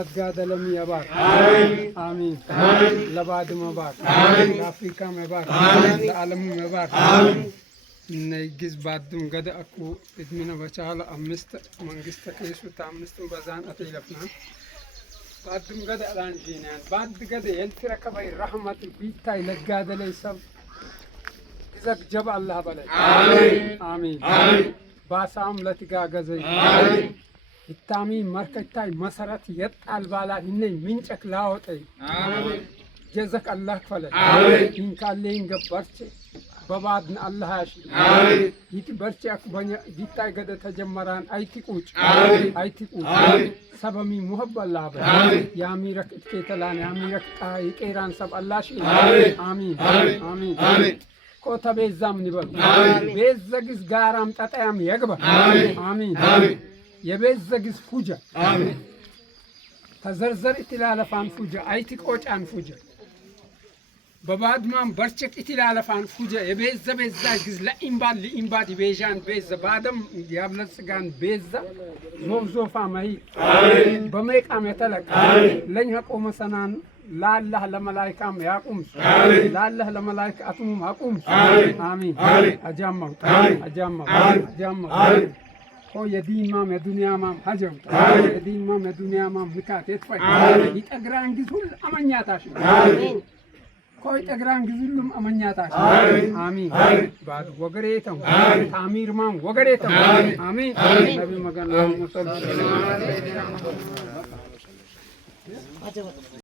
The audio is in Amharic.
ለጋደለም የባር አሚን ለባድ መባር ለአፍሪካ መባር ለዓለም መባር ነይግዝ ባዱም ገደ አኩ እድሚነ በቻለ አምስት መንግስት ከሱት አምስት በዛን አተይለፍና ባዱም ገደ አላንጂናን ባድ ገደ የልትረከበይ ረህመት ቢታይ ለጋደለይ ሰብ ግዘብ ጀባ አላህ በላይ አሚን ባሳም ለትጋገዘይ ኢታሚ መርከታይ መሰረት የጣል ባላ እነኝ ምንጨክ ላወጠይ ጀዘክ አላህ ፈለ ኢንካሌን ገበርች በባድን አላህ ያሺ ይት በርች አክበኛ ቢታይ ገደ ተጀመራን አይቲቁጭ ሰበሚ ሙህበላ በ ያሚረክ እትከተላን ያሚረክ ይቄራን ሰብ አላህ ሺ አሚን አሚን ኮታ ቤዛም ንበል ቤዘግስ ጋራም ጠጣያም የግባ አሚን የቤዘግስ ፉጃ ተዘርዘር ኢትላለፋን ፉጃ አይቲ ቆጫን ፉጃ በባድማን በርቸክ ኢትላለፋን ፉጃ የቤዘ ግዝ ለኢምባድ ቤዣን ቤዘ ባደም ያብለጽጋን ቤዛ ዞፋ ማይ በመቃም የተለቀ ለኛ ቆመ ሰናን ላላህ ለመላእክም ያቁም ላላህ ለመላእክቱም አቁም አሚን አጃማው ኮ የዲማም የዱንያማም ሀጀም የዲማም የዱንያማም ምካት የትፈይ ይጠግራን ግዝ ሁሉ አመኛታሽ ኮ ይጠግራን ግዝ ሁሉም አመኛታሽ አሚን ባድ ወገሬተም ታሚርማም ወገሬተም አሚን ነቢ መገና ሙሰልላሁ